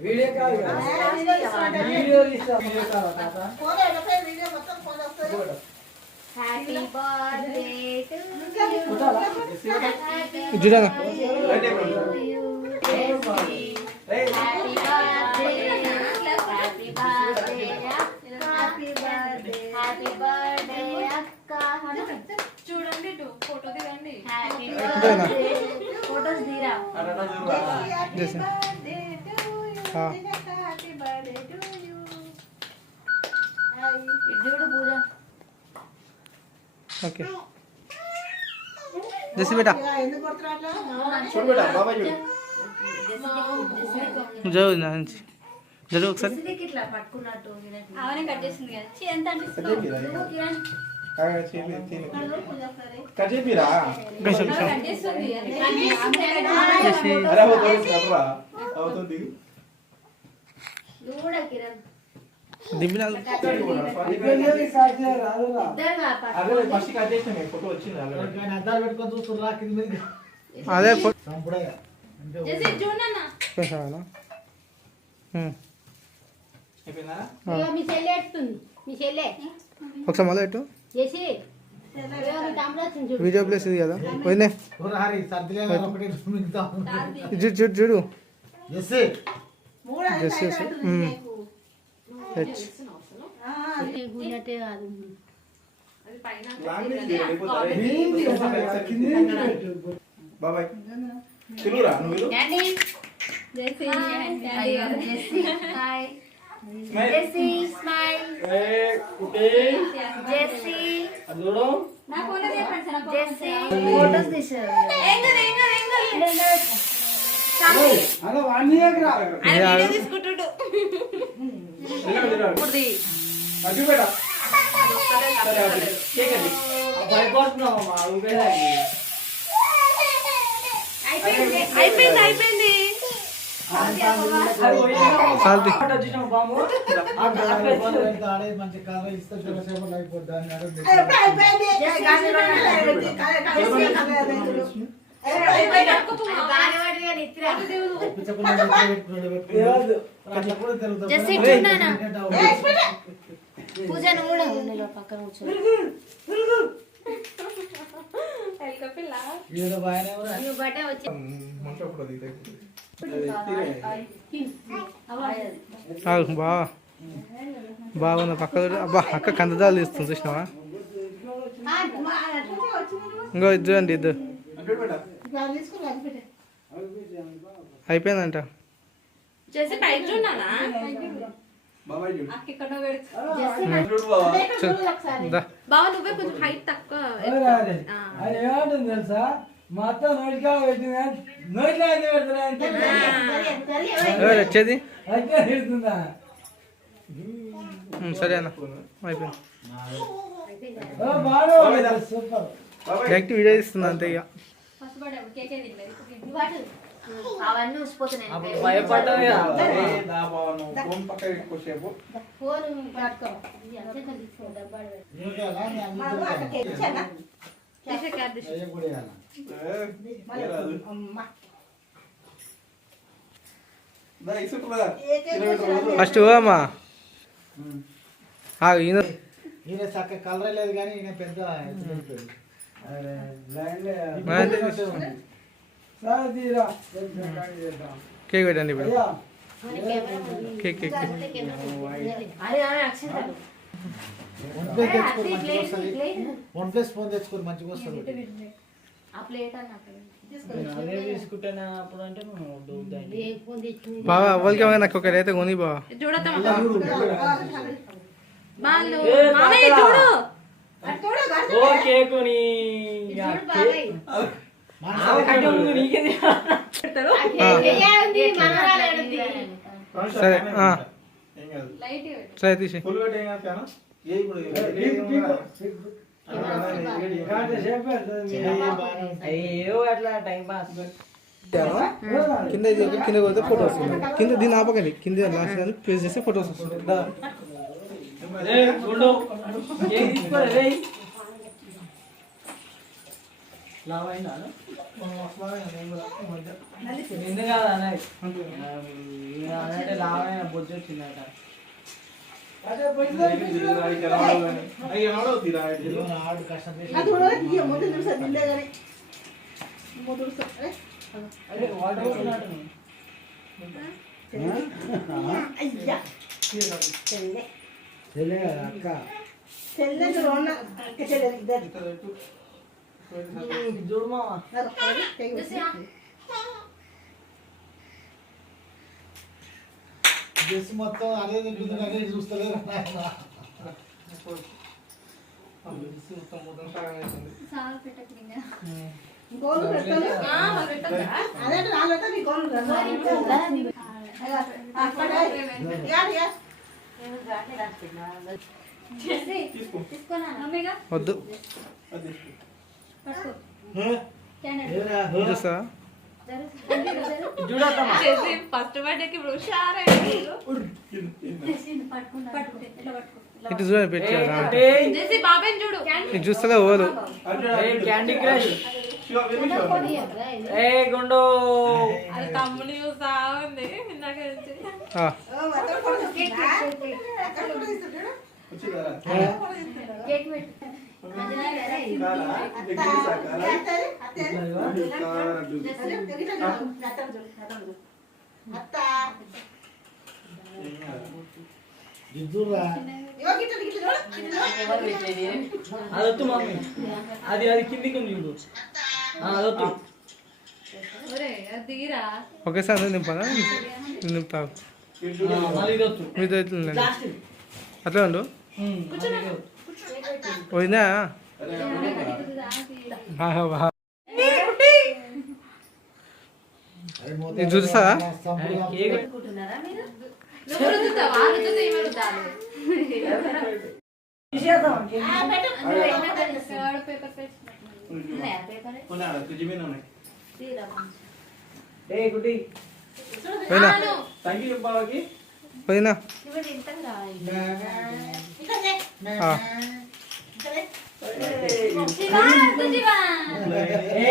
Video call video తీస్తా video call తాత video మొత్తం ఫోన్ వస్తది హ్యాపీ బర్త్డే టు యు జుడా happy birthday happy birthday happy birthday happy birthday అక్క చూడండి ఫోటో దిగండి హ్యాపీ బర్త్డే ఫోటోస్ దిరా జైసే हाँ हैप्पी बर्थडे टू यू इधर पूजा ओके जैसे बेटा छोड़ बेटा बाबा जी जाओ नांची जरूर ఒకసారి ఇట్లా పట్టుకున్నట్టు అవనే కట్ చేసింది కదా చి ఎంత అనిపిస్తుంది కిరణ్ కజేపిరా కట్ చేస్తుంది అరే वो तो कररा वो तो दिख చూడ కిరణ్ దింపినా అదే ఫస్ట్ కట్ చేసిన ఫోటో వచ్చింది అద్దాలు పెట్టుకొని చూస్తున్నా కింద మీద అదే జెసి చూడన్నా పెసానా అయిపోయిందా మీ చెల్లె ఎత్తుంది మీ చెల్లె ఒకసారి మళ్ళీ పెట్టు జెసి వీడియో ప్లేస్ ఇది కదా పోయినే హరి సర్దిలే ఒకటి మిగతా చూడు చూడు చూడు ఎస్సే జెస్ జెస్ హెచ్ గుణటే కాదు అది పైన బాబాయ్ తెలుగురా నువ్వు డాడీ జెసి జెసి హాయ్ జెసి స్మైల్ ఏ కుటే జెసి అదోడో నా ఫోన్ చెప్పండి సార్ జెసి ఫోటోస్ తీశారు అలా వాణియగ్రా వీడియో తీసుకుంటుడు పుర్ది అజు బేటా సరే అది కేక్ అది భయపడుతున్నావు మా ఊపేదా అయిపోయింది అయిపోయింది సాల్తి ఆడే మంచి కాలం ఇస్తే చూసేపు అయిపోద్దా పూజ కూడా పక్కన కూర్చో బాగా బాగుంది పక్క అబ్బా అక్క కందదాలు తీస్తుంది చూసినావా ఇంకో ఇది చూడండి ఇద్దరు అయిపోయిందంట చేసి పైకి చూడనా బాబాయ్ చూడు బావ నువ్వే కొంచెం హైట్ తక్కువ అది ఏమంటుంది తెలుసా మొత్తం నోటికా పెట్టింది నోట్లో అయితే ఎవరు వచ్చేది అయితే పెడుతుందా సరే అన్న అయిపోయింది బాగా సూపర్ డైరెక్ట్ వీడియో ఇస్తుంది అంతే ఇక అవన్నీ ఉసిపోతున్నాయి భయపడ్డావు ఫోన్ పక్క ఎక్కువసేపు ఫోన్ పట్టుకో ఫస్ట్ అమ్మా ఈయన ఈయన చక్క కలర్ లేదు కానీ ఈయన పెద్ద కేక్ పెట్టండి ఇప్పుడు cake cake OnePlus phone తెచ్చుకోరు మంచిగా వస్తుంది బావా అవ్వలికి నాకు ఒకటి అయితే కొని బావా సరే సరే తీసి అయ్యో అట్లా టైం పాస్. కింద ఇది ఒక కింద కొడితే ఫోటో వస్తుంది. కింద దీని ఆపకండి, కింద లాస్ట్ కానీ ప్రెస్ చేస్తే ఫోటోస్ వస్తుంది. నిన్ను కాదు అన్నట్టు లావైన బొజ్జు వచ్చిందట. అరే వాటర్ వస్తున్నట్టు అక్క చూడు మామ. డ్రెస్ మొత్తం అదే అదే చూస్తలేదు. సార్ పెట్టకు ఇంకా. చేసి తీసుకోనా మమ్మీగా వద్దు పట్టుకో. చూస్తా చూడమ్మా. ఫస్ట్ బర్త్డేకి ఇప్పుడు హుషారైంది. పట్టుకుంటా పట్టుకో ఇట్లా పట్టుకో. ఇటు చూడండి పెట్టి చేసి బాబాయ్ చూడు. ఇటు చూస్తలే ఓలు క్యాండీ క్రష్. ఏ గుండు అది తమ్ముని చూస్తా ఉంది ఇందాక నుంచి. కేక్ పెట్టు. అదొత్తు మమ్మీ. అది అది కిందికి ఉంది చూడు. అదొత్తు. ఒరే అది దిగిరా. ఒకేసారి నింపాలా నింపుతావు మళ్ళీ ఇదొత్తు. మీతో అట్లా ఉండు పోయిందా ఇది చూస్తావా అనుకుంటున్నారా మీరు? నువ్వు రుద్దుతావా? రుద్దుతా ఇవి రుద్దాలి. తీసేద్దాం. పేపర్ పేపర్ తీరా ఏ గుడ్డి. పోయినా థ్యాంక్ యూ బాబాకి. పోయినా నువ్వు ఇంతకు రావాలి. ఆ. శివా, శివా. ఏ